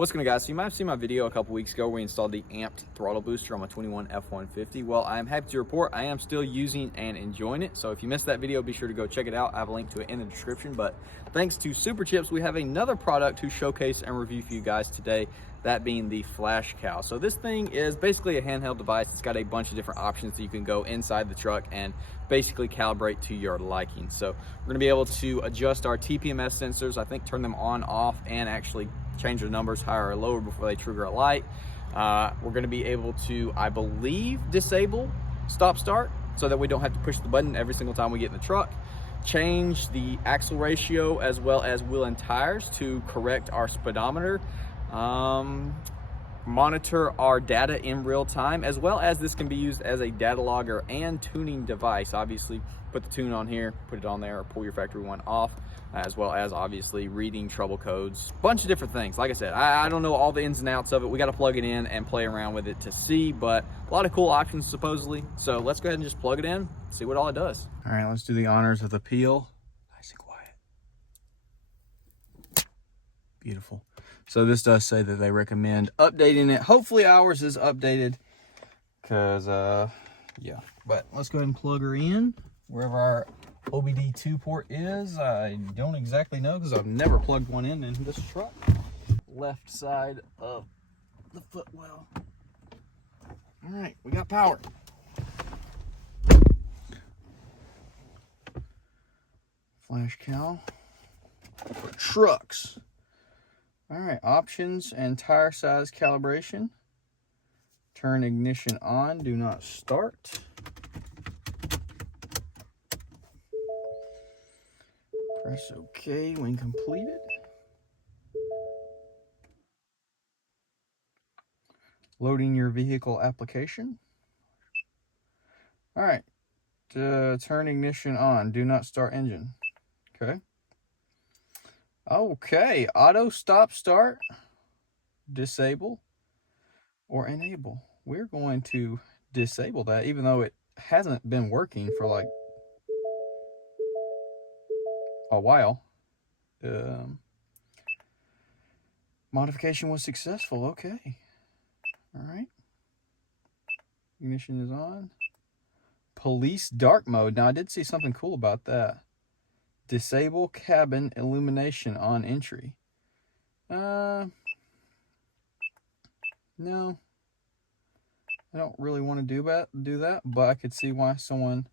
What's going on, guys? So you might have seen my video a couple weeks ago where we installed the amped throttle booster on my 21 F150. Well, I'm happy to report I am still using and enjoying it. So if you missed that video, be sure to go check it out. I have a link to it in the description. But thanks to Superchips, we have another product to showcase and review for you guys today, that being the Flashcal. So this thing is basically a handheld device. It's got a bunch of different options that you can go inside the truck and basically calibrate to your liking. So we're going to be able to adjust our TPMS sensors, I think turn them on, off, and actually change the numbers higher or lower before they trigger a light. We're going to be able to, I believe, disable stop start so that we don't have to push the button every single time we get in the truck. Change the axle ratio as well as wheel and tires to correct our speedometer. Monitor our data in real time, as well as this can be used as a data logger and tuning device. Obviously, put the tune on here, put it on there, or pull your factory one off, as well as obviously reading trouble codes, bunch of different things. Like I said, I don't know all the ins and outs of it. We got to plug it in and play around with it to see, but a lot of cool options supposedly. So let's go ahead and just plug it in, see what all it does. All right, let's do the honors of the peel. Nice and quiet. Beautiful. So this does say that they recommend updating it. Hopefully ours is updated because, yeah. But let's go ahead and plug her in wherever our OBD2 port is. I don't exactly know because I've never plugged one in this truck. Left side of the footwell. All right, we got power. Flashcal for trucks. All right, options and tire size calibration. Turn ignition on, do not start. Press OK when completed. Loading your vehicle application. All right, turn ignition on, do not start engine. Okay. Okay, auto stop start, disable, or enable. We're going to disable that, even though it hasn't been working for like a while. Modification was successful. Okay. All right. Ignition is on. Police dark mode. Now I did see something cool about that. Disable cabin illumination on entry. No, I don't really want to do that, but I could see why someone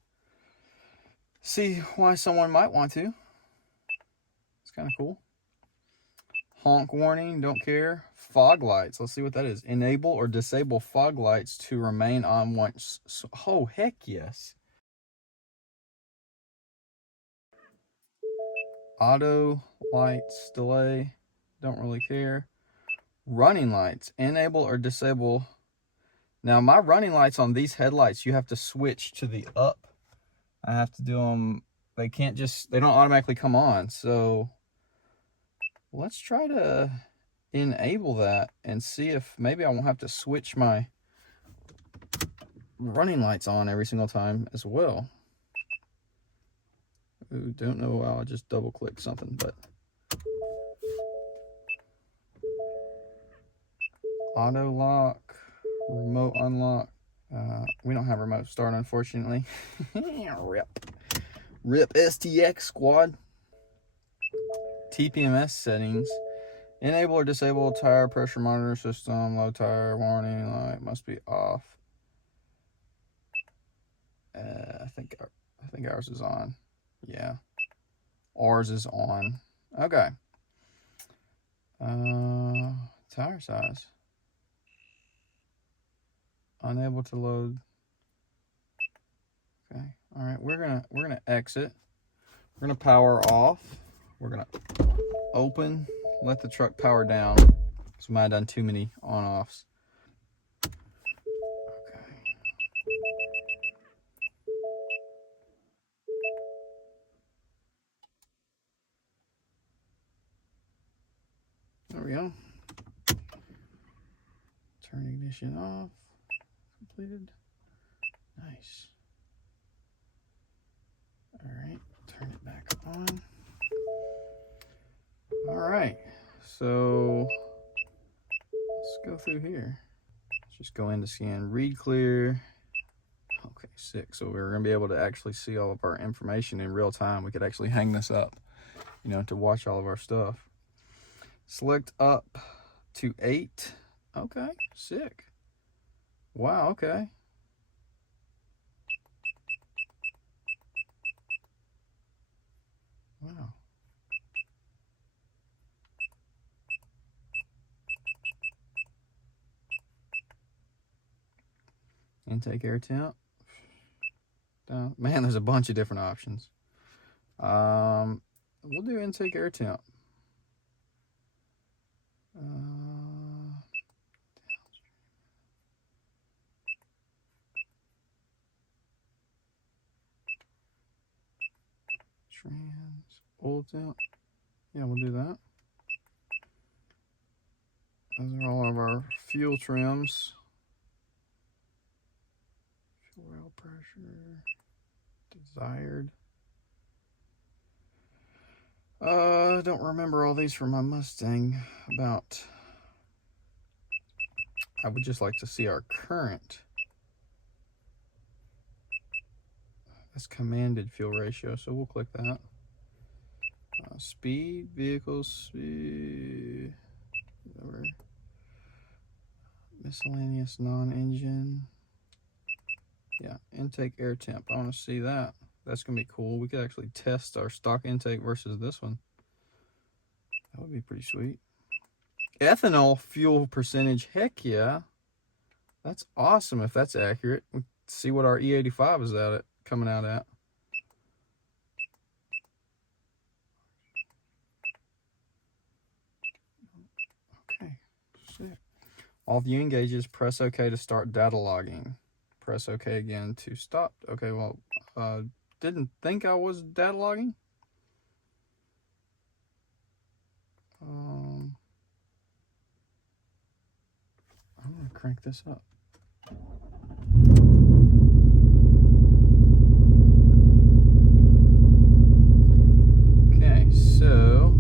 might want to. It's kind of cool. Honk warning, don't care. Fog lights, let's see what that is. Enable or disable fog lights to remain on once. Oh, heck yes. Auto lights, delay, don't really care. Running lights, enable or disable. Now my running lights on these headlights, you have to switch to the up. I have to do them, they don't automatically come on. So let's try to enable that and see if maybe I won't have to switch my running lights on every single time as well. Ooh, don't know why I just double click something, but auto lock, remote unlock. We don't have remote start, unfortunately. Rip STX squad. TPMS settings. Enable or disable tire pressure monitor system. Low tire warning light must be off. I think ours is on. Yeah, ours is on. Okay. Tire size. Unable to load. Okay. All right. We're gonna exit. We're gonna power off. We're gonna open. Let the truck power down. So we might have done too many on-offs. Okay. There we go. Turn ignition off. Completed. Nice. All right, turn it back on. All right, so let's go through here. Let's just go into scan, read clear. Okay, sick. So we're gonna be able to actually see all of our information in real time. We could actually hang this up, you know, to watch all of our stuff. Select up to 8. Okay, sick. Wow, okay. Wow. Intake air temp. Man, there's a bunch of different options. We'll do intake air temp. Trans, oil temp. Yeah, we'll do that. Those are all of our fuel trims. Fuel oil pressure, desired. I don't remember all these from my Mustang. I would just like to see our current. That's commanded fuel ratio, so we'll click that. Speed, vehicle speed, whatever. Miscellaneous non-engine. Yeah, intake air temp. I want to see that. That's gonna be cool. We could actually test our stock intake versus this one. That would be pretty sweet. Ethanol fuel percentage. Heck yeah, that's awesome. If that's accurate, we see what our E85 is coming out at. Okay, sick. All viewing gauges. Press OK to start data logging. Press OK again to stop. Okay, well, didn't think I was data logging. I'm gonna crank this up. Okay, so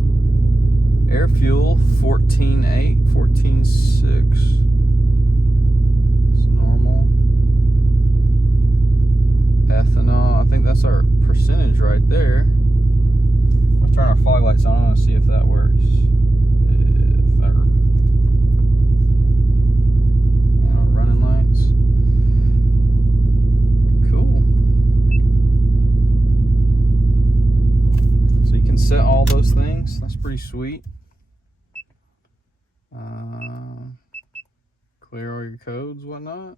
air fuel 14.8, 14.6. It's normal. Ethanol, I think that's our percentage right there. Let's turn our fog lights on. I want to see if that works. If ever. And our running lights. Cool. So you can set all those things. That's pretty sweet. Clear all your codes, whatnot.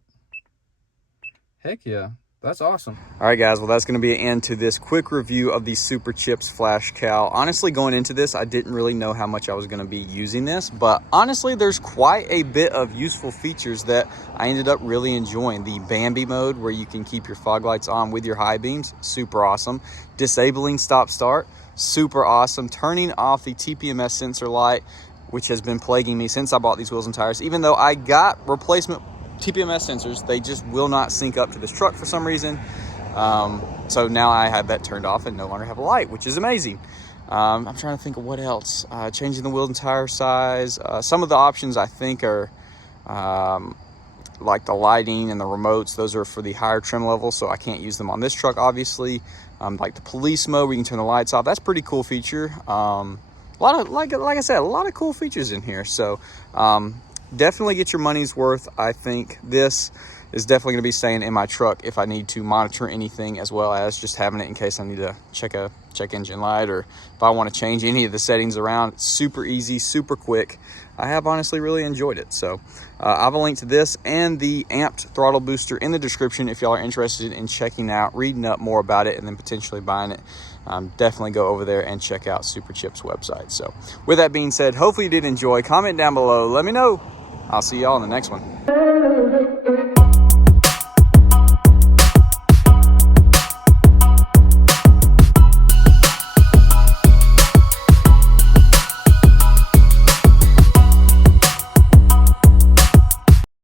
Heck yeah. That's awesome. All right, guys. Well, that's going to be an end to this quick review of the Superchips Flashcal. Honestly, going into this, I didn't really know how much I was going to be using this, but honestly, there's quite a bit of useful features that I ended up really enjoying. The Bambi mode, where you can keep your fog lights on with your high beams, super awesome. Disabling stop start, super awesome. Turning off the TPMS sensor light, which has been plaguing me since I bought these wheels and tires. Even though I got replacement TPMS sensors, they just will not sync up to this truck for some reason. So now I have that turned off and no longer have a light, which is amazing. I'm trying to think of what else. Changing the wheels and tire size. Some of the options I think are like the lighting and the remotes. Those are for the higher trim level, so I can't use them on this truck, obviously. Like the police mode, where you can turn the lights off. That's a pretty cool feature. A lot of, like I said, a lot of cool features in here. So definitely get your money's worth. I think this is definitely going to be staying in my truck if I need to monitor anything, as well as just having it in case I need to check a check engine light, or if I want to change any of the settings around. It's super easy, super quick. I have honestly really enjoyed it. So I have a link to this and the amped throttle booster in the description if y'all are interested in checking out, reading up more about it, and then potentially buying it. Definitely go over there and check out Superchips website. So with that being said, hopefully you did enjoy. Comment down below, let me know. I'll see y'all in the next one.